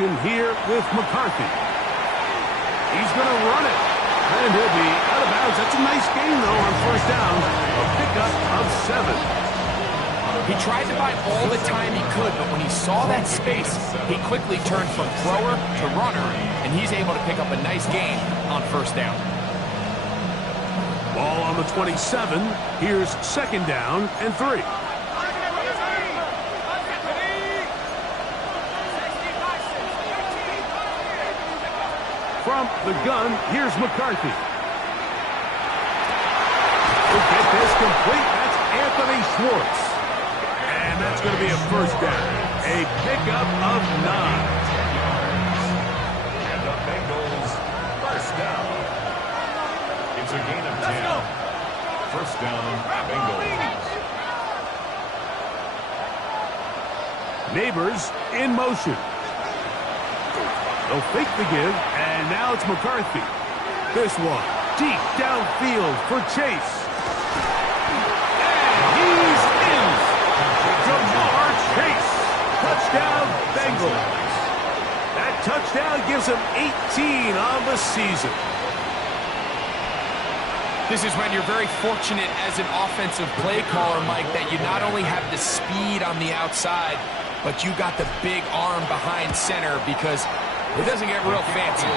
motion here with McCarthy. He's going to run it. And he'll be out of bounds. That's a nice gain, though, on first down. A pickup of 7. He tried to buy all the time he could, but when he saw that space, he quickly turned from thrower to runner, and he's able to pick up a nice gain on first down. Ball on the 27. Here's second down and 3. From the gun, here's McCarthy. To get this complete, that's Anthony Schwartz. And that's going to be a first down. A pickup of 9. And the Bengals first down. It's a gain of 10. First down, Bengals. Neighbors in motion. They'll fake the give, and now it's McCarthy. This one, deep downfield for Chase. And he's in. Jamar Chase. Touchdown, Bengals. That touchdown gives him 18 on the season. This is when you're very fortunate as an offensive play caller, Mike, that you not only have the speed on the outside, but you got the big arm behind center, because it doesn't get real fancy.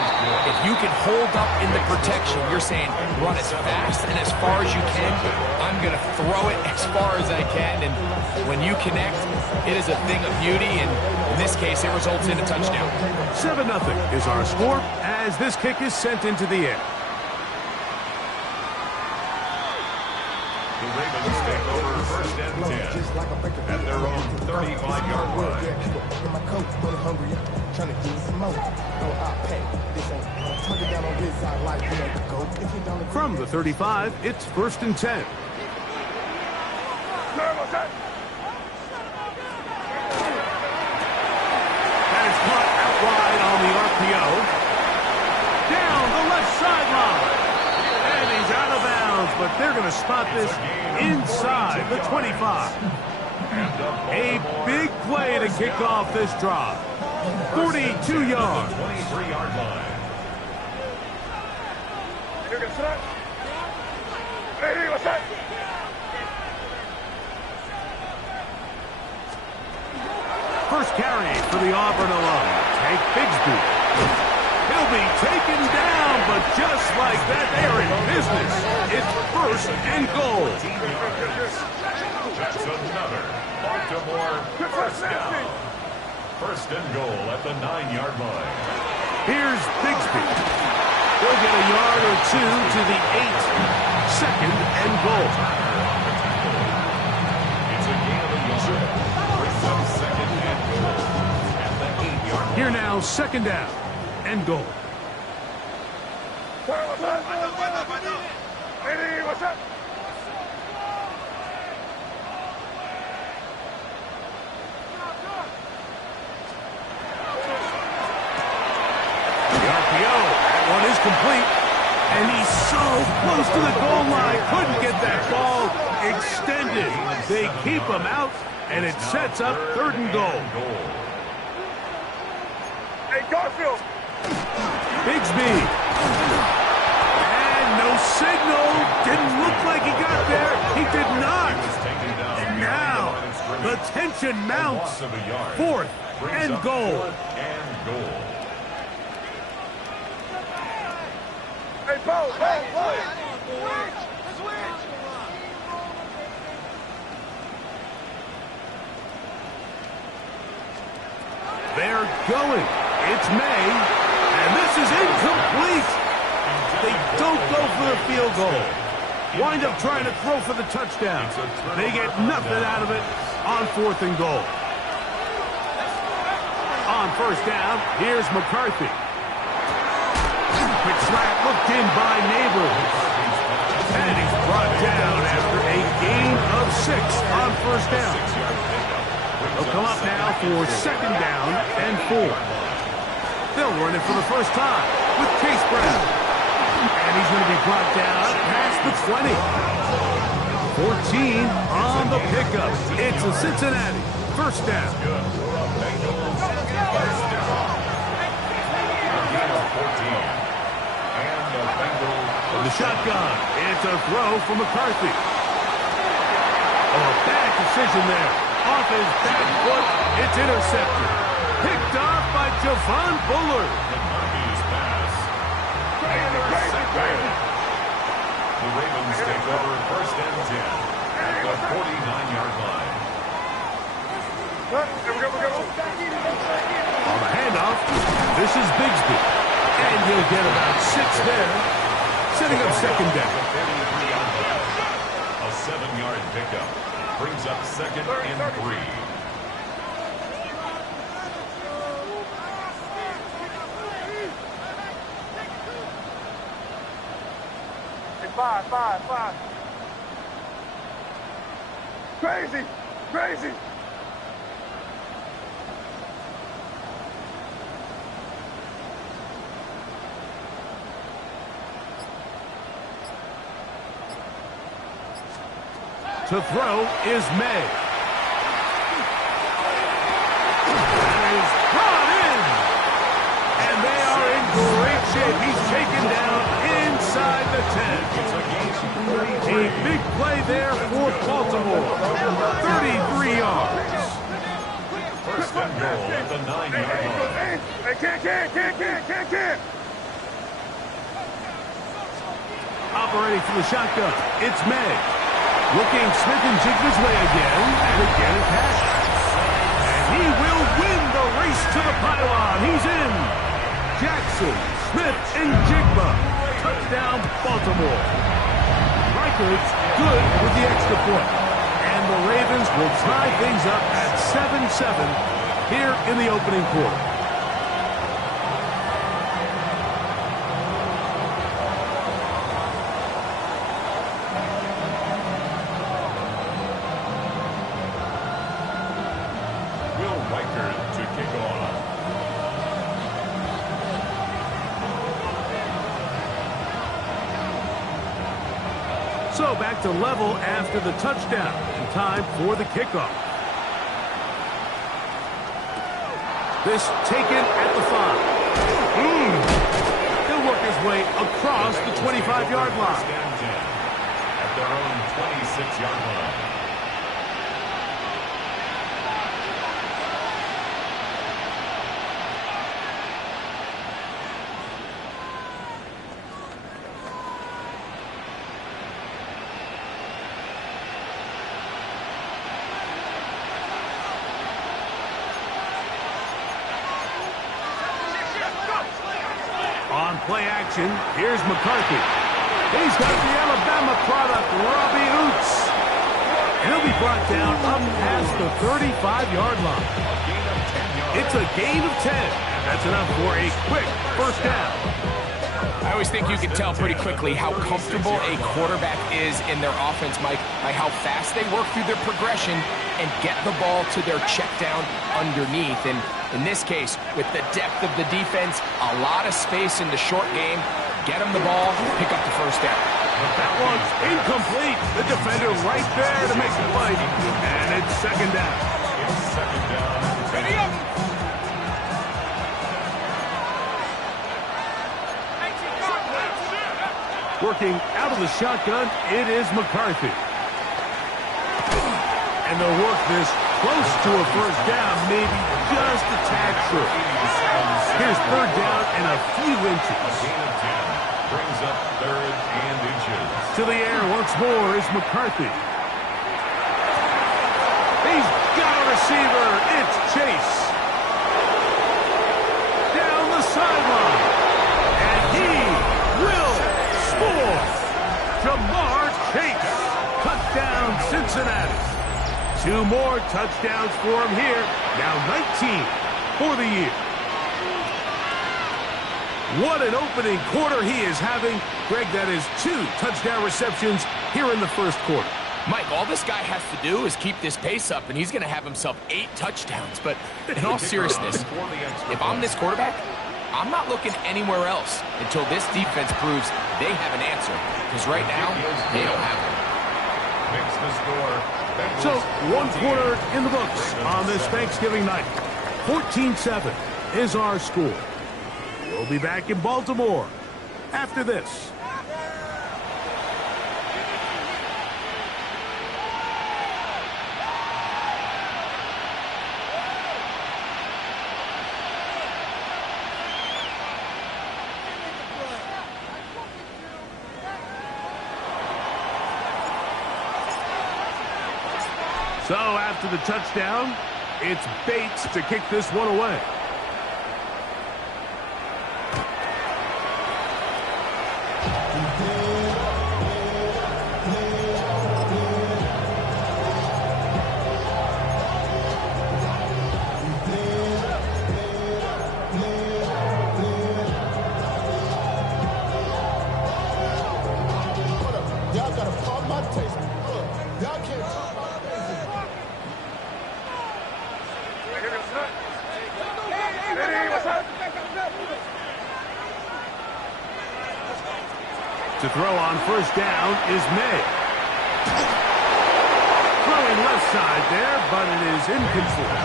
If you can hold up in the protection, you're saying run as fast and as far as you can. I'm going to throw it as far as I can. And when you connect, it is a thing of beauty. And in this case, it results in a touchdown. 7-0 is our score as this kick is sent into the air. The Ravens take over first and 10 at their own 35-yard line. From the 35, it's first and 10. That is caught out wide on the RPO. Down the left sideline. And he's out of bounds, but they're going to spot this inside the 25. A big play to kick off this drive. 42 yards. 23-yard line. First carry for the Auburn alum. Take Bigsby. He'll be taken down, but just like that, they are in business. It's first and goal. That's another Baltimore first down. First and goal at the 9-yard line. Here's Bigsby. He'll get a yard or two to the 8. Second and goal. It's a gain of a yard. Brings up second and goal at the 8-yard line. Here now, second down and goal. Complete, and he's so close to the goal line, couldn't get that ball extended. They keep him out, and it sets up third and goal. Hey, Garfield! Bigsby. And no signal. Didn't look like he got there. He did not. And now, the tension mounts. Fourth and goal. Hey, Bo, They're going. It's May, and this is incomplete. They don't go for the field goal. Wind up trying to throw for the touchdown. They get nothing out of it on fourth and goal. On first down, here's McCarthy. Quick slap looked in by Neighbors. And he's brought down after a gain of 6 on first down. They'll come up now for second down and 4. They'll run it for the first time with Chase Brown. And he's going to be brought down past the 20. 14 on the pickup. It's a Cincinnati first down. a throw for McCarthy. Oh, a bad decision there. Off his back foot, it's intercepted. Picked off by Javon Bullard. McCarthy's pass. Intercepted. The Ravens take over first and 10 at the 49-yard line. On the handoff, this is Bigsby. And he'll get about 6 there, setting up second down. A 7-yard pickup brings up second and 3. Five. Crazy. To throw is May. That is brought in. And they are in great shape. He's taken down inside the 10. A big play there for Baltimore. 33 yards. First and goal at the 9-yard line. Can't. Operating from the shotgun, it's May. Looking Smith and Jigba's way again, and again it passes. And he will win the race to the pylon. He's in. Jackson, Smith, and Jigba. Touchdown, Baltimore. Reichard's good with the extra point. And the Ravens will tie things up at 7-7 here in the opening quarter. So back to level after the touchdown. And time for the kickoff. This taken at the 5. He'll work his way across the 25-yard line. At their own 26-yard line. On play action, here's McCarthy. He's got the Alabama product, Robbie Oots. And he'll be brought down up past the 35-yard line. It's a gain of 10. That's enough for a quick first down. I always think you can tell pretty quickly how comfortable a quarterback is in their offense, Mike, by how fast they work through their progression and get the ball to their check down underneath. And in this case, with the depth of the defense, a lot of space in the short game, get them the ball, pick up the first down. But that one's incomplete. The defender right there to make the play. And it's second down. It's second down. Ready up! Working out of the shotgun, it is McCarthy. And they'll work this close to a first down, maybe just a tad short. Here's third down and a few inches. Gain of 10 brings up third and inches. To the air once more is McCarthy. He's got a receiver. It's Chase. Down the sideline. And he will score. Jamar Chase. Touchdown, Cincinnati. 2 more touchdowns for him here. Now 19 for the year. What an opening quarter he is having. Greg, that is 2 touchdown receptions here in the first quarter. Mike, all this guy has to do is keep this pace up, and he's going to have himself 8 touchdowns. But in all seriousness, if I'm this quarterback, I'm not looking anywhere else until this defense proves they have an answer. Because right now, they don't have one. Makes the score. So, 1 quarter in the books on this Thanksgiving night. 14-7 is our score. We'll be back in Baltimore after this. So after the touchdown, it's Bates to kick this one away. To throw on first down is May. Throwing left side there, but it is incomplete.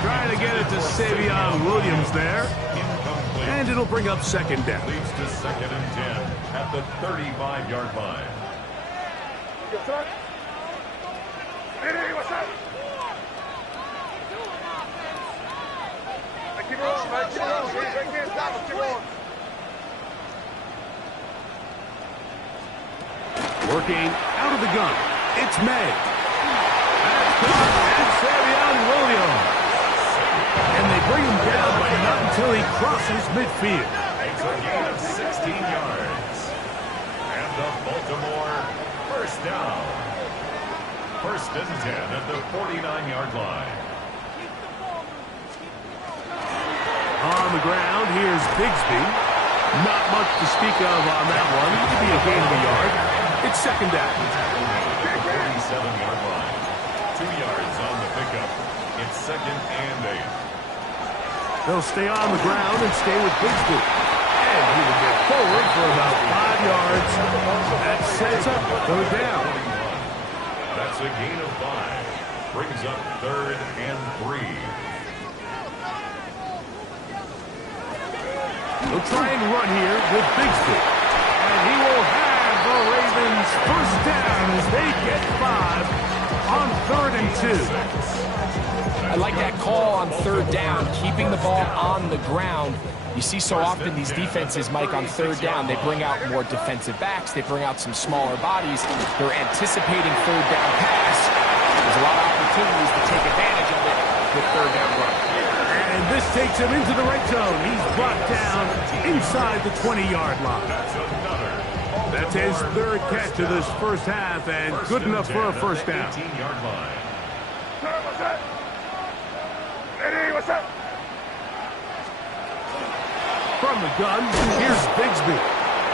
Trying to get it to Savion Williams there. And it'll bring up second down. Leads to 2nd and 10 at the 35-yard line. Working out of the gun, it's May. That's caught, and Savion Williams. And they bring him down, but not until he crosses midfield. It's a gain of 16 yards. And the Baltimore first down. 1st and 10 at the 49-yard line. On the ground, here's Bigsby. Not much to speak of on that one. Maybe a gain of a yard. It's second down. 47-yard line. 2 yards on the pickup. It's 2nd and 8. They'll stay on the ground and stay with Bigsby. And he will get forward for about 5 yards. That sets up third down. That's a gain of 5. Brings up 3rd and 3. They'll try and run here with Bigsby. And he will have the Ravens first down as they get 5 on 3rd and 2. I like that call on third down, keeping the ball on the ground. You see so often these defenses, Mike, on third down, they bring out more defensive backs. They bring out some smaller bodies. They're anticipating third down pass. There's a lot of opportunities to take advantage of it with third down run. And this takes him into the red zone. He's brought down inside the 20-yard line. That's his 3rd catch of this first half, and good enough for a first down. 18-yard line. From the gun, here's Bigsby.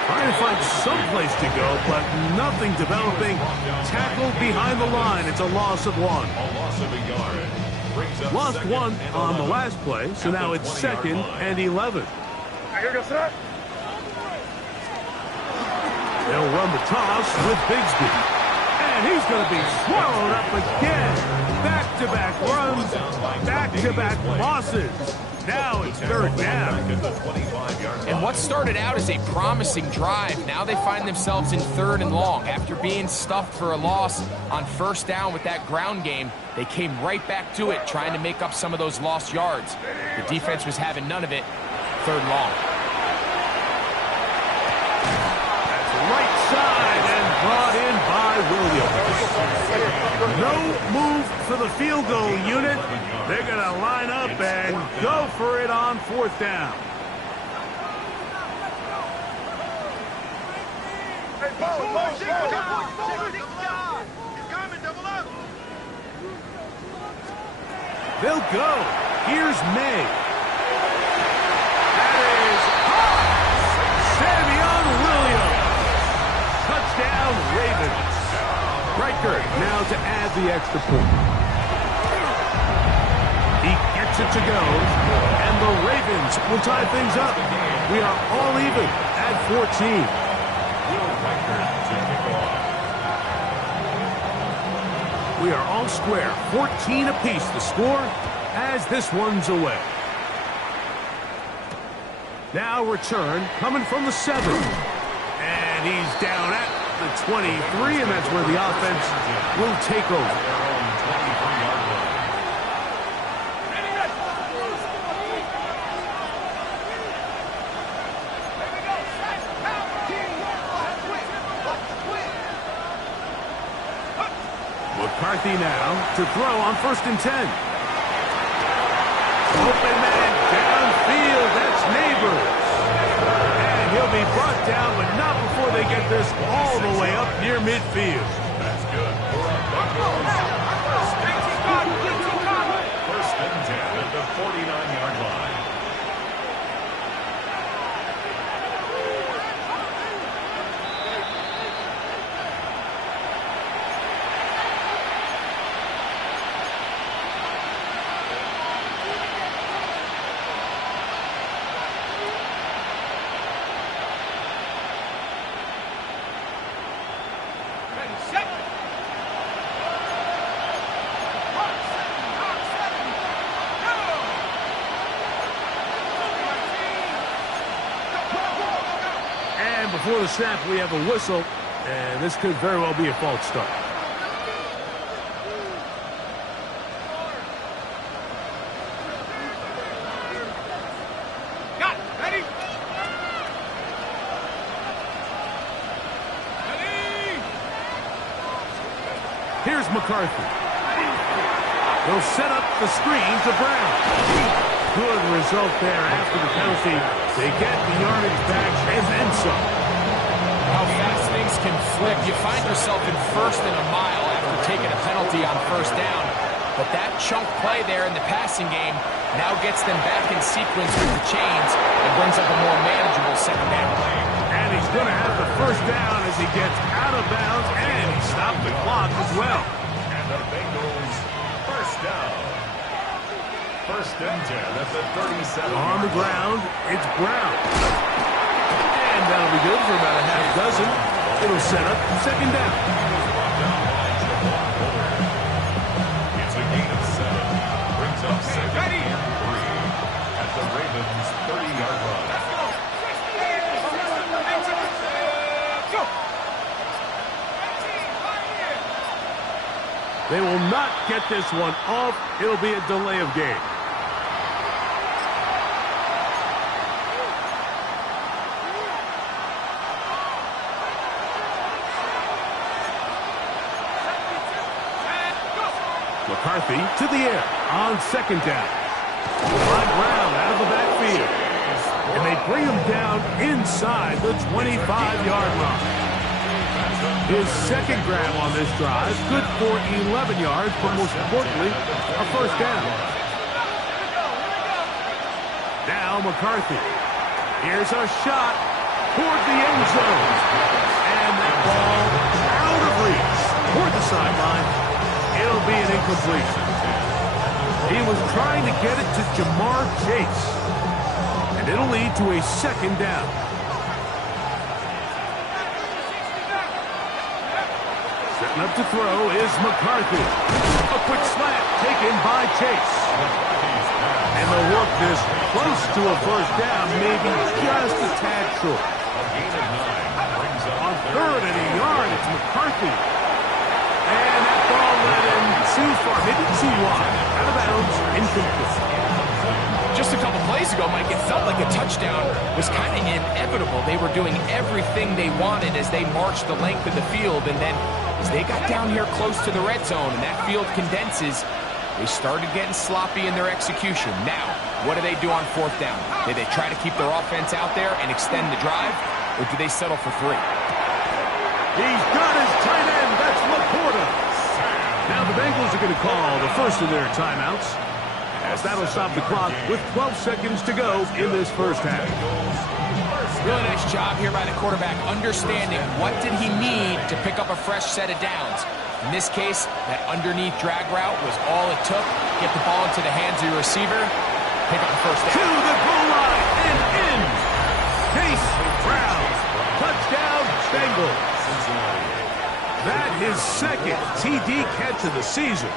Trying to find some place to go, but nothing developing. Tackled behind the line. It's a loss of 1. A loss of a yard. Brings up Lost 2nd 1 and on the 11. last play, so now it's 2nd and 11. They'll run the toss with Bigsby. And he's going to be swallowed up again. Back-to-back runs, back-to-back losses. Now it's third down. And what started out as a promising drive, now they find themselves in 3rd and long. After being stuffed for a loss on first down with that ground game, they came right back to it, trying to make up some of those lost yards. The defense was having none of it. 3rd and long. That's right side and brought in by Williams. No move for the field goal unit. They're going to line up and go for it on 4th down. They'll go. Here's May. That is Savion Williams. Touchdown, Ravens. Riker now to add the extra point. He gets it to go, and the Ravens will tie things up. We are all even at 14. We are all square, 14 apiece the score as this one's away. Now return coming from the 7. And he's down at the 23, and that's where the offense will take over. McCarthy now to throw on 1st and 10. Open man downfield. That's Neighbors. And he'll be brought down, but not before they get this all the way up near midfield. That's good. First and 10 at the 49-yard line. Before the snap, we have a whistle, and this could very well be a false start. Ready? Here's McCarthy. They'll set up the screen to Brown. Good result there after the penalty. They get the yardage back and then some. How fast things can flip. You find yourself in 1st and a mile after taking a penalty on 1st down. But that chunk play there in the passing game now gets them back in sequence with the chains and brings up a more manageable 2nd down. And he's going to have the 1st down as he gets out of bounds, and he stopped the clock as well. And the Bengals 1st down. 1st and 10 at the 37. On the ground, it's Brown. And that'll be good for about a half dozen. It'll set up 2nd down. It's a gain of 7. Brings up 2nd and 3 at the Ravens' 30-yard line. They will not get this one off. It'll be a delay of game. McCarthy to the air on 2nd down. By Brown out of the backfield. And they bring him down inside the 25-yard line. His 2nd grab on this drive, good for 11 yards, but most importantly, a 1st down. Now McCarthy. Here's a shot toward the end zone. And that ball out of reach toward the sideline. It'll be an incompletion. He was trying to get it to Jamar Chase. And it'll lead to a 2nd down. Setting up to throw is McCarthy. A quick slant taken by Chase. And they'll work this close to a 1st down, maybe just a tad short. On 3rd and a yard, it's McCarthy. And that ball led him too far, maybe too wide. Out of bounds, incomplete. Just a couple plays ago, Mike, it felt like a touchdown was kind of inevitable. They were doing everything they wanted as they marched the length of the field, and then as they got down here close to the red zone and that field condenses, they started getting sloppy in their execution. Now, what do they do on 4th down? Do they try to keep their offense out there and extend the drive, or do they settle for 3? He's got his tight end. That's Laporta. Now the Bengals are going to call the first of their timeouts, as that'll stop the clock with 12 seconds to go in this 1st half. Really nice job here by the quarterback, understanding what did he need to pick up a fresh set of downs. In this case, that underneath drag route was all it took. Get the ball into the hands of your receiver, pick up the 1st down. To the goal line and in. Chase Brown. Touchdown, Bengals. That is 2nd TD catch of the season.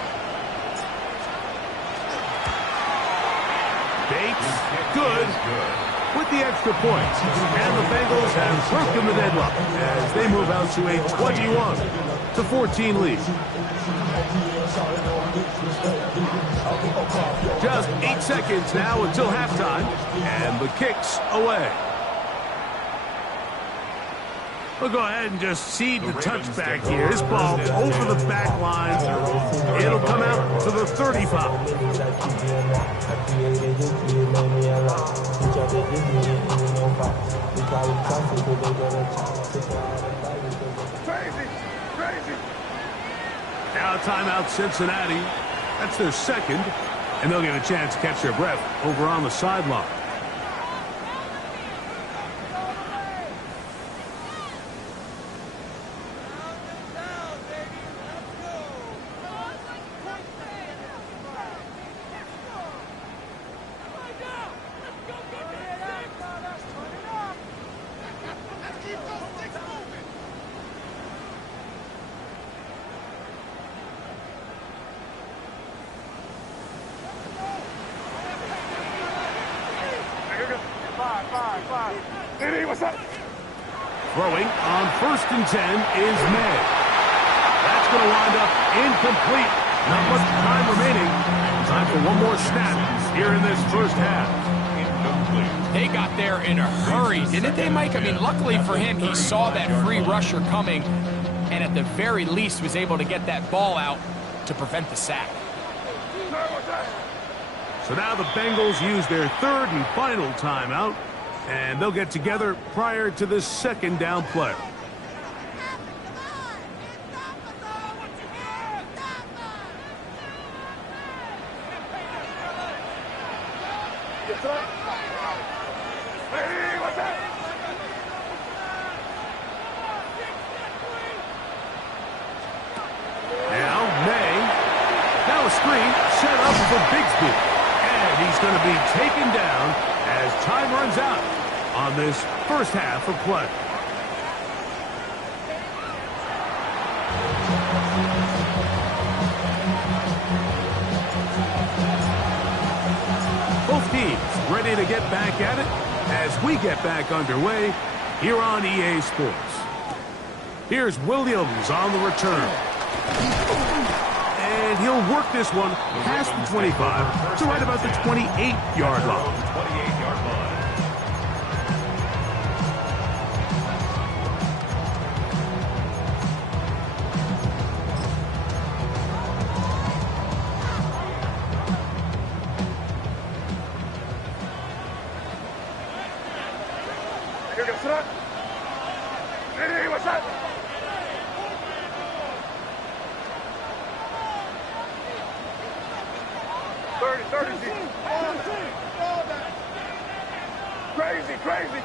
Bates, good with the extra points. And the Bengals have broken the deadlock as they move out to a 21-14 lead. Just 8 seconds now until halftime, and the kick's away. We'll go ahead and just cede the touchback here. This ball over the back line. It'll come out to the 35. Now timeout Cincinnati. That's their second. And they'll get a chance to catch their breath over on the sideline. Throwing on 1st and 10 is May. That's going to wind up incomplete. Not much time remaining. Time for one more snap here in this first half. Incomplete. They got there in a hurry, didn't they, Mike? I mean, luckily for him, he saw that free rusher coming and at the very least was able to get that ball out to prevent the sack. So now the Bengals use their 3rd and final timeout. And they'll get together prior to this 2nd down play. Now May. Now a screen set up for Bigsby. And he's going to be taken down as time runs out on this first half of play. Both teams ready to get back at it as we get back underway here on EA Sports. Here's Williams on the return. And he'll work this one past the 25 to right about the 28-yard line. 28-yard line.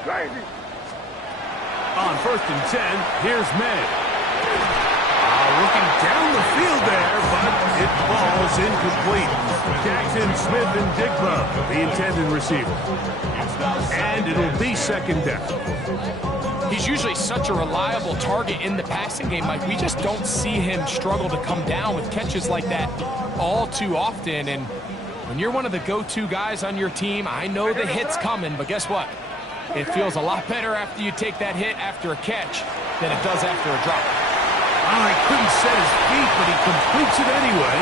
Crazy. On 1st and 10, here's May. Looking down the field there, but it falls incomplete. Jackson, Smith, and Digba, the intended receiver. And it'll be 2nd down. He's usually such a reliable target in the passing game, Mike. We just don't see him struggle to come down with catches like that all too often. And when you're one of the go-to guys on your team, I know the hit's coming, but guess what? It feels a lot better after you take that hit after a catch than it does after a drop. He couldn't set his feet, but he completes it anyway.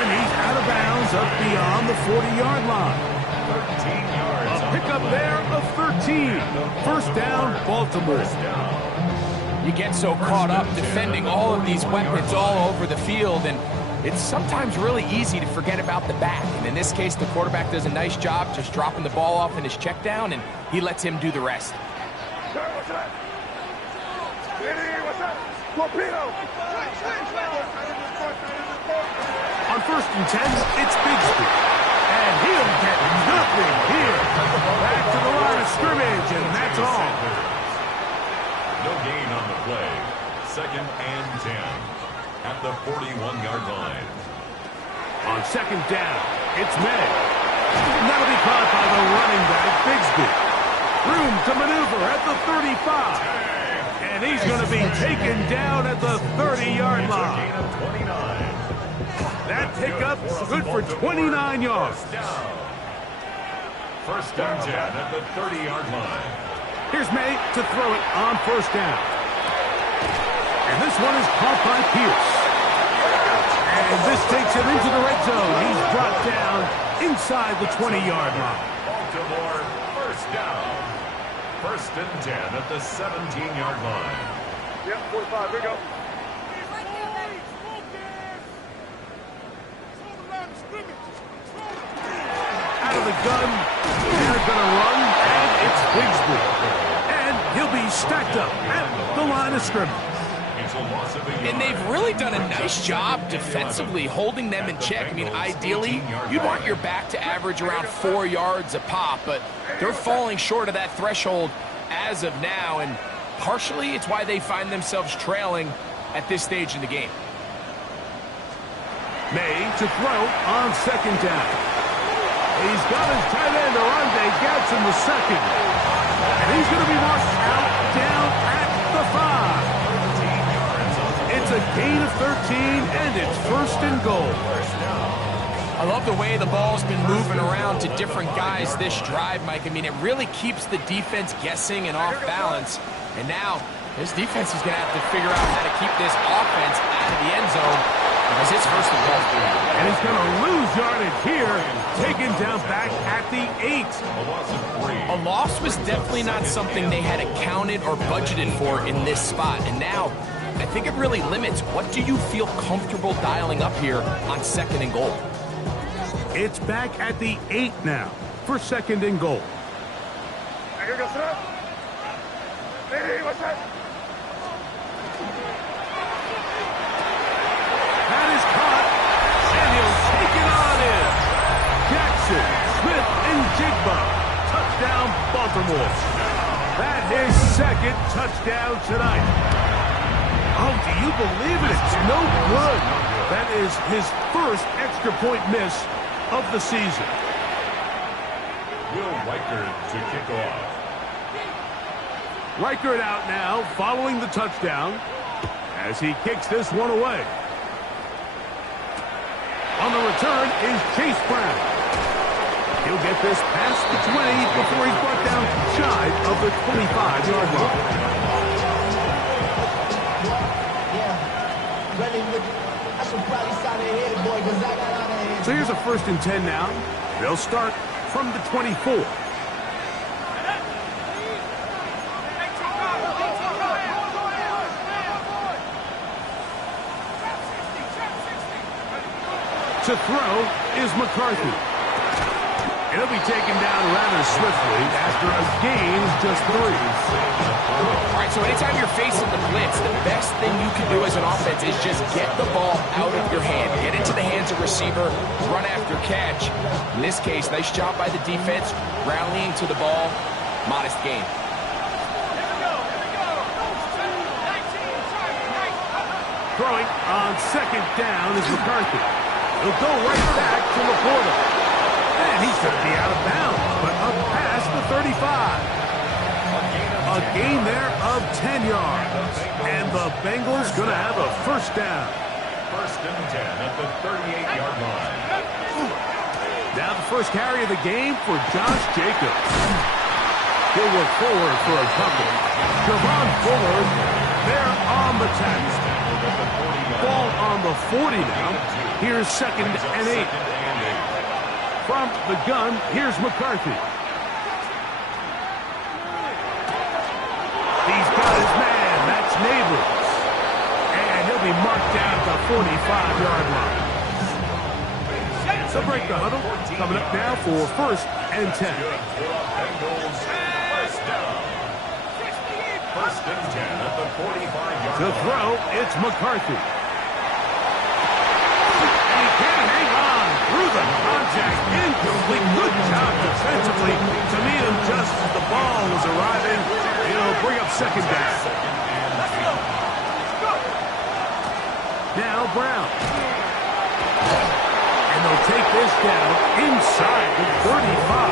And he's out of bounds up beyond the 40-yard line. 13 yards. A pickup there of 13. First down, Baltimore. You get so caught up defending all of these weapons all over the field, and it's sometimes really easy to forget about the back. And in this case, the quarterback does a nice job just dropping the ball off in his check down, and he lets him do the rest. On 1st and 10, it's Bigsby. And he'll get nothing here. Back to the line of scrimmage, and that's all. No gain on the play. 2nd and 10 at the 41-yard line. On 2nd down, it's May. And that'll be caught by the running back, Bigsby. Room to maneuver at the 35. And he's going to be taken down at the 30-yard line. That pickup good for 29 yards. First and 10 at the 30-yard line. Here's May to throw it on 1st down. And this one is caught by Pierce. And this takes him into the red zone. He's brought down inside the 20-yard line. Baltimore, first down. First and 10 at the 17-yard line. Yep, 45. Here we go. Out of the gun, they're going to run, and it's Bigsby. And he'll be stacked up at the line of scrimmage. It's a loss of a yard. And they've really done a nice job defensively holding them in check. I mean, ideally, you'd want your back to average around 4 yards a pop, but they're falling short of that threshold as of now, and partially it's why they find themselves trailing at this stage in the game. May to throw on second down. He's got his tight end, Arande Gadsden, the second. And he's going to be marked out down at the 5. It's a gain of 13, and it's first and goal. I love the way the ball's been moving around to different guys this drive, Mike. I mean, it really keeps the defense guessing and off balance. And now, this defense is going to have to figure out how to keep this offense out of the end zone because it's first and goal. And he's going to lose yardage here, taken down back at the 8. A loss of 3. A loss was definitely not something they had accounted or budgeted for in this spot. And now, I think it really limits what do you feel comfortable dialing up here on second and goal. It's back at the 8 now for second and goal. Here we go, sir. Hey, what's that? That is caught, and he'll take it on in. Jackson, Smith, and Jigba. Touchdown, Baltimore. That is second touchdown tonight. Oh, do you believe it? It's no good. That is his first extra point miss of the season. Will Reichard to kick off. Reichard out now, following the touchdown, as he kicks this one away. On the return is Chase Brown. He'll get this past the 20 before he's brought down shy of the 25-yard line. So here's a first and 10 now. They'll start from the 24. To throw is McCarthy. It'll be taken down rather swiftly after a gain of just 3. All right, so anytime you're facing the blitz, the best thing you can do as an offense is just get the ball out of your hand. Get into the hands of receiver, run after catch. In this case, nice job by the defense, rallying to the ball, modest gain. Throwing on second down is McCarthy. He'll go right back to Laporta. And he's going to be out of bounds, but up past the 35. A gain there of 10 yards. And the Bengals going to have a first down. First and 10 at the 38-yard line. Now the first carry of the game for Josh Jacobs. He'll work forward for a couple. Javon Fuller there on the tackle. Ball on the 40 now. Here's second and 8. From the gun, here's McCarthy. He's got his man. That's Neighbors. And he'll be marked down at the 45-yard line. So break the huddle. Coming up now for first and 10. First and 10 at the 45-yard line. To throw, it's McCarthy. And he can't hang on through the contact. Incomplete. Good job defensively to meet him just as the ball was arriving. It'll bring up second down. Now Brown. And they'll take this down inside the 35.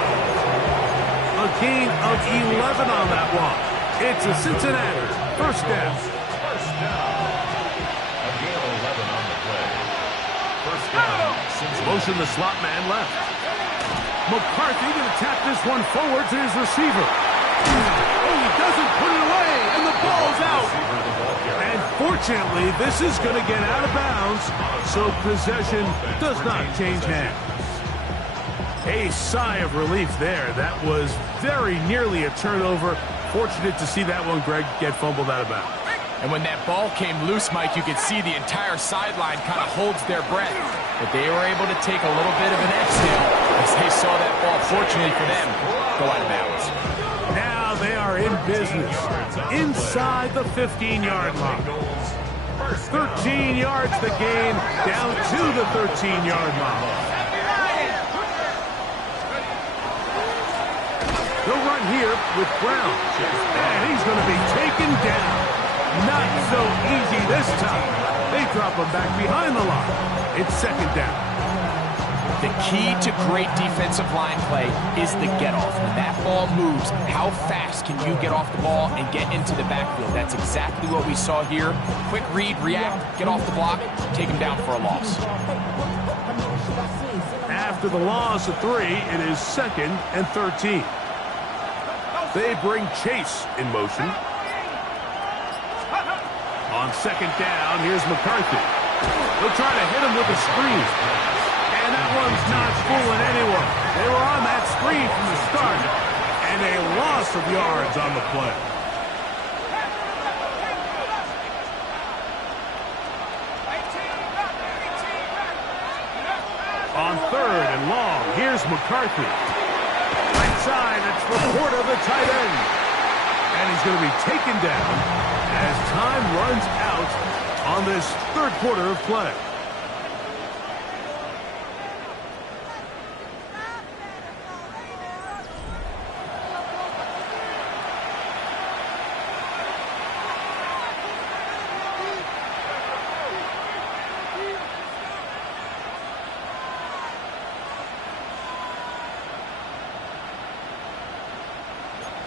A gain of 11 on that one. It's a Cincinnati first down. First down. A gain of 11 on the play. First down. Motion the slot man left. McCarthy going to tap this one forward to his receiver. Oh, he doesn't put it away, and the ball's out. And fortunately, this is going to get out of bounds, so possession does not change hands. A sigh of relief there. That was very nearly a turnover. Unfortunate to see that one, Greg, get fumbled out of bounds. And when that ball came loose, Mike, you could see the entire sideline kind of holds their breath. But they were able to take a little bit of an exhale as they saw that ball, fortunately for them, go out of bounds. Now they are in business inside the 15-yard line. 13 yards the game, down to the 13-yard line. They'll run here with Brown, and he's going to be taken down. Not so easy this time. They drop him back behind the line. It's second down. The key to great defensive line play is the get-off. When that ball moves, how fast can you get off the ball and get into the backfield? That's exactly what we saw here. Quick read, react, get off the block, take him down for a loss. After the loss of 3, it is 2nd and 13. They bring Chase in motion. On second down, here's McCarthy. They'll try to hit him with a screen. And that one's not fooling anyone. They were on that screen from the start. And a loss of yards on the play. On 3rd and long, here's McCarthy. Right side, it's Laporta, the tight end. And he's going to be taken down as time runs out on this 3rd quarter of play.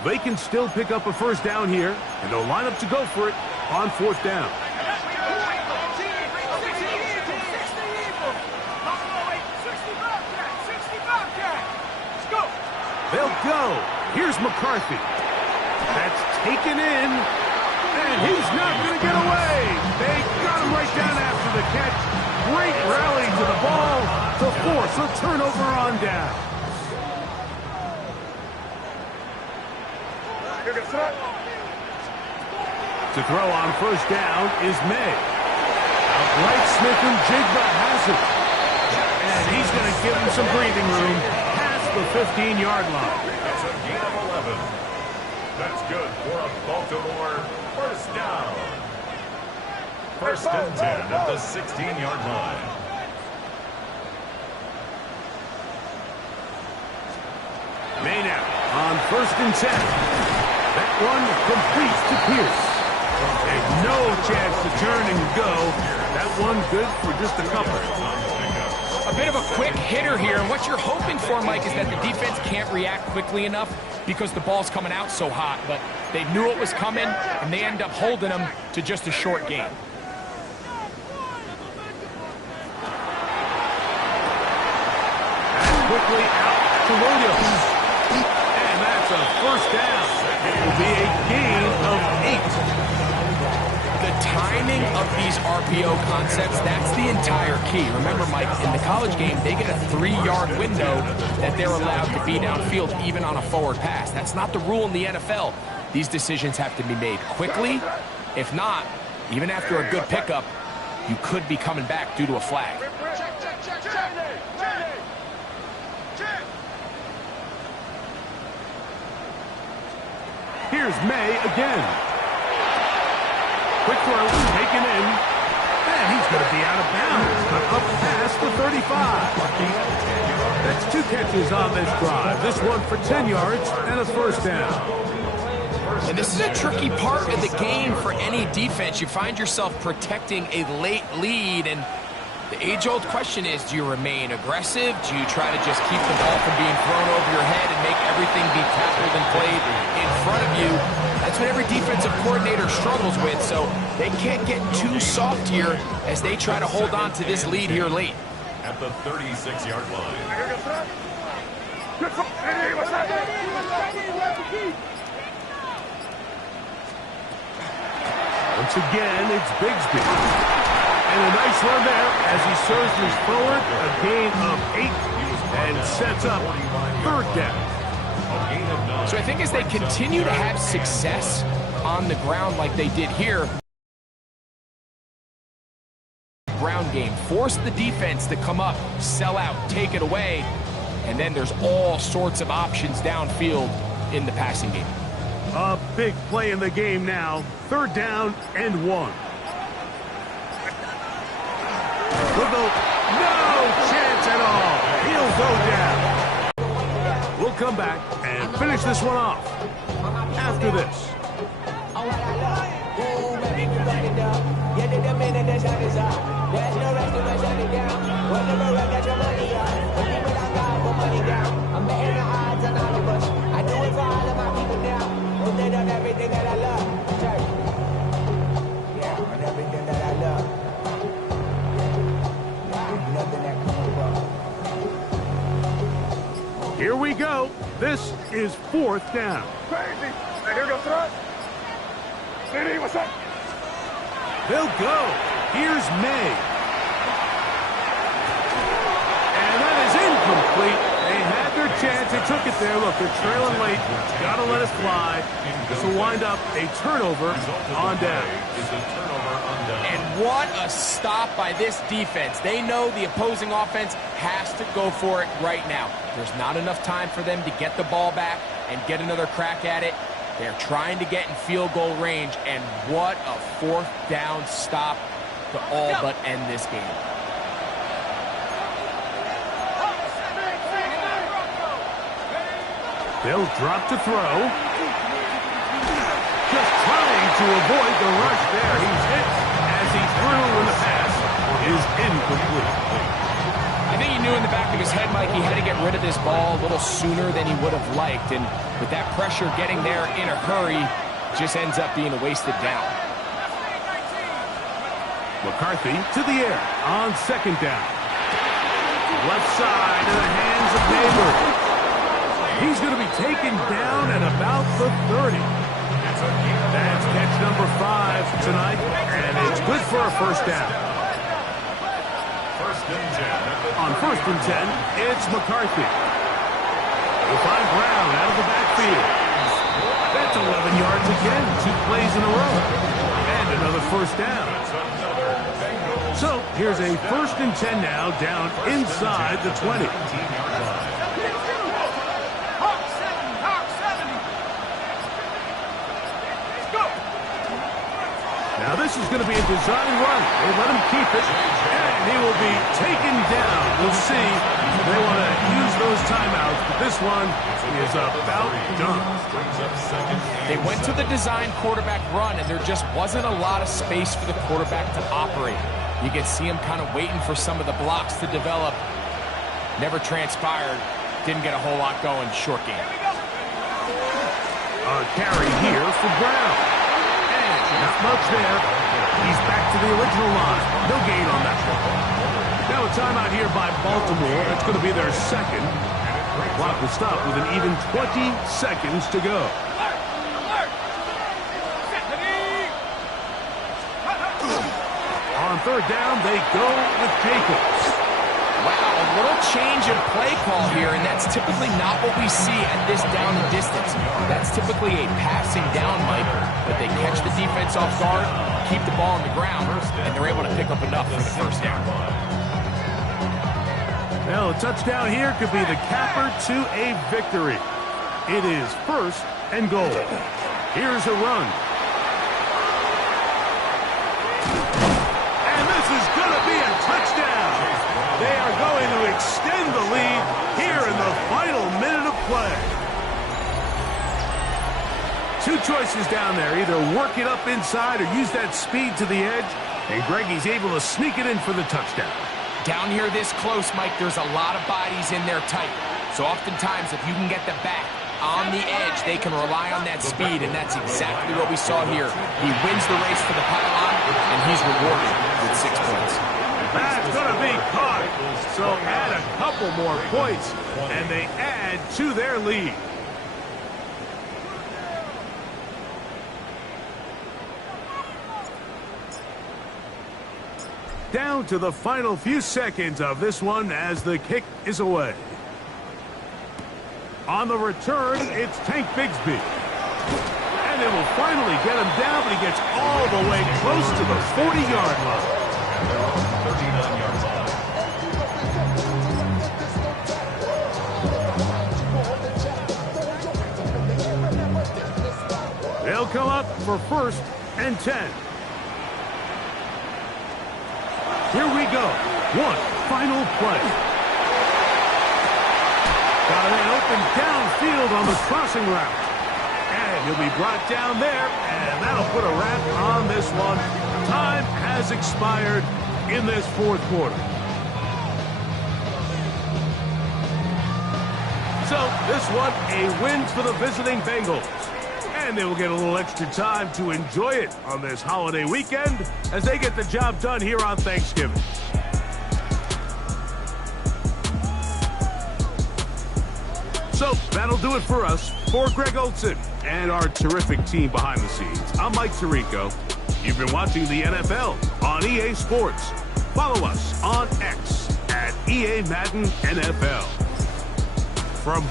They can still pick up a first down here, and they'll line up to go for it on 4th down. They'll go. Here's McCarthy. That's taken in, and he's not going to get away. They got him right down after the catch. Great rally to the ball to force a turnover on down. To throw on first down is May. Outright Smith and Jigba has it. And he's going to give him some breathing room past the 15-yard line. It's a gain of 11. That's good for a Baltimore first down. 1st and 10 at the 16-yard line. May now on 1st and 10. That one completes to Pierce. And no chance to turn and go. That one good for just a couple. A bit of a quick hitter here. And what you're hoping for, Mike, is that the defense can't react quickly enough because the ball's coming out so hot. But they knew it was coming, and they end up holding them to just a short game. That's quickly out to Williams. And that's a first down. It will be a gain of 8. The timing of these RPO concepts, that's the entire key. Remember, Mike, in the college game, they get a 3-yard window that they're allowed to be downfield even on a forward pass. That's not the rule in the NFL. These decisions have to be made quickly. If not, even after a good pickup, you could be coming back due to a flag. Here's May again. Quick throw, taken in. And he's going to be out of bounds. Up past the 35. That's 2 catches on this drive. This one for 10 yards and a first down. And this is a tricky part of the game for any defense. You find yourself protecting a late lead, and the age-old question is, do you remain aggressive? Do you try to just keep the ball from being thrown over your head and make everything be tackled and played in front of you? That's what every defensive coordinator struggles with, so they can't get too soft here as they try to hold on to this lead here late. At the 36-yard line. Once again, it's Bigsby. And a nice run there as he surges forward, a gain of 8, and sets up 3rd down. A gain of 9. So I think as they continue to have success on the ground like they did here, ground game, force the defense to come up, sell out, take it away, and then there's all sorts of options downfield in the passing game. A big play in the game now. 3rd down and 1. We'll go. No chance at all. He'll go down. We'll come back and finish this one off after this. Everything that I love, yeah, on everything that I love, nothing that comes up. Here we go. This is 4th down. Crazy. Now here goes thrust. City, what's up? They'll go. Here's May. And that is incomplete. They had their chance. They took it there. Look, they're trailing late. Got to let it fly. This will wind up a turnover on down. And what a stop by this defense. They know the opposing offense has to go for it right now. There's not enough time for them to get the ball back and get another crack at it. They're trying to get in field goal range, and what a 4th down stop to all but end this game. They'll drop to throw. Just trying to avoid the rush there. He's hit as he threw, and the pass is incomplete. I think he knew in the back of his head, Mike, he had to get rid of this ball a little sooner than he would have liked. And with that pressure getting there in a hurry, just ends up being a wasted down. McCarthy to the air on 2nd down. Left side in the hands of Neighbor. He's going to be taken down at about the 30. That's catch number 5 tonight, and it's good for a 1st down. On 1st and 10, it's McCarthy. We'll find Brown out of the backfield. That's 11 yards again, 2 plays in a row. And another 1st down. So here's a 1st and 10 now, down inside the 20. Now this is going to be a design run. They let him keep it, and he will be taken down. We'll see. They want to use those timeouts, but this one is about done. They went to the design quarterback run, and there just wasn't a lot of space for the quarterback to operate. You can see him kind of waiting for some of the blocks to develop. Never transpired. Didn't get a whole lot going. Short game. A carry here for Brown. Not much there. He's back to the original line. No gain on that one. Now a timeout here by Baltimore. That's going to be their 2nd. Clock will stop with an even 20 seconds to go. On 3rd down, they go with Jacobs. Wow, a little change in play call here, and that's typically not what we see at this down and distance. That's typically a passing down, Mike, but they catch the defense off guard, keep the ball on the ground, and they're able to pick up enough for the 1st down. Well, a touchdown here could be the capper to a victory. It is 1st and goal. Here's a run. And this is going to be a touchdown. They are going to extend the lead here in the final minute of play. 2 choices down there. Either work it up inside or use that speed to the edge. And Greggy's able to sneak it in for the touchdown. Down here this close, Mike, there's a lot of bodies in there tight. So oftentimes, if you can get the back on the edge, they can rely on that speed, and that's exactly what we saw here. He wins the race for the pylon, and he's rewarded with 6 points. That's going to be caught. So add a couple more points, and they add to their lead. Down to the final few seconds of this one as the kick is away. On the return, it's Tank Bigsby. And they will finally get him down, but he gets all the way close to the 40-yard line. 39-yard line. They'll come up for 1st and 10. Here we go. One final play. Got an open downfield on the crossing route. And he'll be brought down there, and that'll put a wrap on this one. Time has expired in this 4th quarter. So this one, a win for the visiting Bengals. And they will get a little extra time to enjoy it on this holiday weekend as they get the job done here on Thanksgiving. So that'll do it for us. For Greg Olson and our terrific team behind the scenes, I'm Mike Tirico. You've been watching the NFL on EA Sports. Follow us on X at EA Madden NFL. From